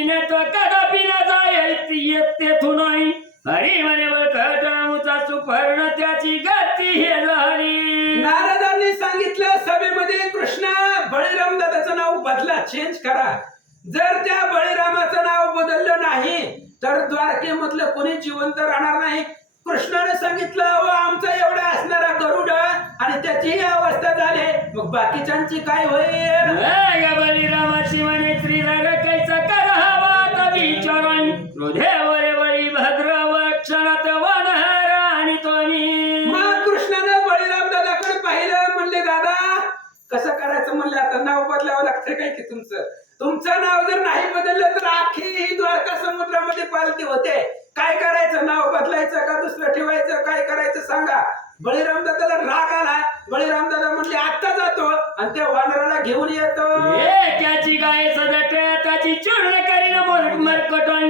विनत कदापि न जायती येत तेथून हरी म्हणे बळकटामुचा सुपर्ण त्याची गती हे झाली नारदांनी सांगितलं सभेमध्ये कृष्णा बळीराम दादाचं नाव बदला चेंज करा. जर त्या बळीरामाचं नाव बदललं नाही तर द्वारकेमधलं कोणी जिवंत राहणार नाही. कृष्णाने सांगितलं आमचा एवढा असणारा गरुड आणि त्याची अवस्था झाली मग बाकीच्यांची काय होईल? वरे बळी भद्र क्षणात वनहर आणि तुम्ही मग कृष्णानं बळीराम दादाकडे पाहिलं म्हणले दादा कसं करायचं म्हणले? आता नाव बदलावं लागतं काय की तुमचं? तुमचं नाव जर नाही बदललं तर अख्खी द्वारका समुद्रामध्ये पालती होते. काय करायचं? नाव बदलायचं का दुसरं ठेवायचं? काय करायचं सांगा. बळीराम दादाला राग आला. बळीराम दादा म्हणले आत्ता जातो आणि त्या वानराला घेऊन येतो. त्याची गाय सदट त्याची चूर्ण करीन मोर- मरकटण तो